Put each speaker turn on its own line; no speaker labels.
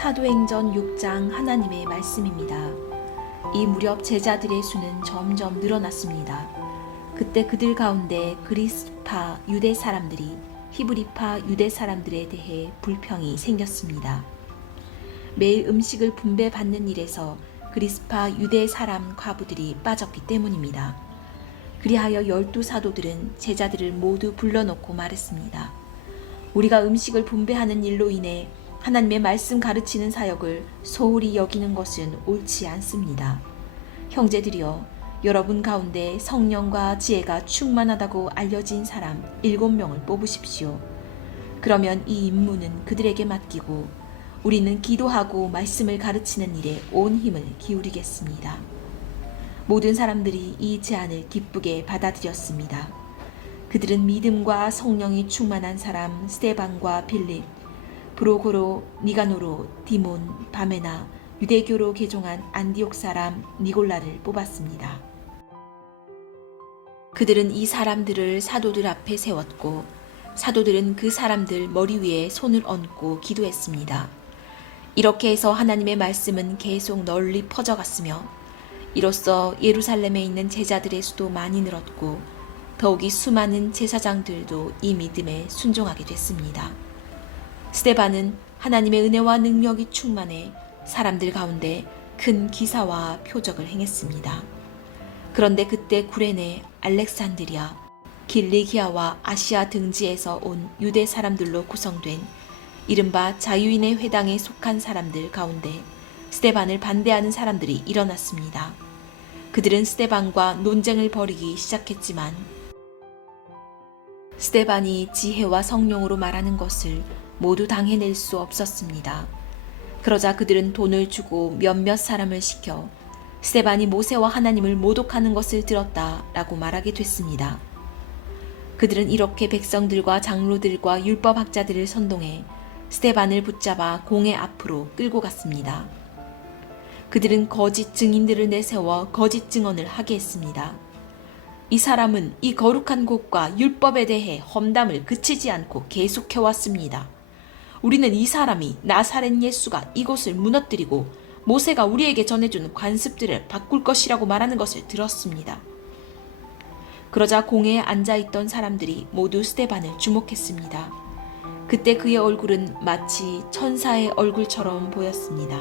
사도행전 6장 하나님의 말씀입니다. 이 무렵 제자들의 수는 점점 늘어났습니다. 그때 그들 가운데 그리스파 유대 사람들이 히브리파 유대 사람들에 대해 불평이 생겼습니다. 매일 음식을 분배받는 일에서 그리스파 유대 사람 과부들이 빠졌기 때문입니다. 그리하여 열두 사도들은 제자들을 모두 불러놓고 말했습니다. 우리가 음식을 분배하는 일로 인해 하나님의 말씀 가르치는 사역을 소홀히 여기는 것은 옳지 않습니다. 형제들이여, 여러분 가운데 성령과 지혜가 충만하다고 알려진 사람 일곱 명을 뽑으십시오. 그러면 이 임무는 그들에게 맡기고 우리는 기도하고 말씀을 가르치는 일에 온 힘을 기울이겠습니다. 모든 사람들이 이 제안을 기쁘게 받아들였습니다. 그들은 믿음과 성령이 충만한 사람 스테반과 빌립, 브로고로, 니가노로, 디몬, 바메나, 유대교로 개종한 안디옥 사람 니골라를 뽑았습니다. 그들은 이 사람들을 사도들 앞에 세웠고 사도들은 그 사람들 머리 위에 손을 얹고 기도했습니다. 이렇게 해서 하나님의 말씀은 계속 널리 퍼져갔으며 이로써 예루살렘에 있는 제자들의 수도 많이 늘었고 더욱이 수많은 제사장들도 이 믿음에 순종하게 됐습니다. 스테반은 하나님의 은혜와 능력이 충만해 사람들 가운데 큰 기사와 표적을 행했습니다. 그런데 그때 구레네, 알렉산드리아, 길리기아와 아시아 등지에서 온 유대 사람들로 구성된 이른바 자유인의 회당에 속한 사람들 가운데 스테반을 반대하는 사람들이 일어났습니다. 그들은 스테반과 논쟁을 벌이기 시작했지만 스테반이 지혜와 성령으로 말하는 것을 모두 당해낼 수 없었습니다. 그러자 그들은 돈을 주고 몇몇 사람을 시켜 스테반이 모세와 하나님을 모독하는 것을 들었다 라고 말하게 됐습니다. 그들은 이렇게 백성들과 장로들과 율법학자들을 선동해 스테반을 붙잡아 공회 앞으로 끌고 갔습니다. 그들은 거짓 증인들을 내세워 거짓 증언을 하게 했습니다. 이 사람은 이 거룩한 곳과 율법에 대해 험담을 그치지 않고 계속해왔습니다. 우리는 이 사람이 나사렛 예수가 이곳을 무너뜨리고 모세가 우리에게 전해준 관습들을 바꿀 것이라고 말하는 것을 들었습니다. 그러자 공회에 앉아있던 사람들이 모두 스테반을 주목했습니다. 그때 그의 얼굴은 마치 천사의 얼굴처럼 보였습니다.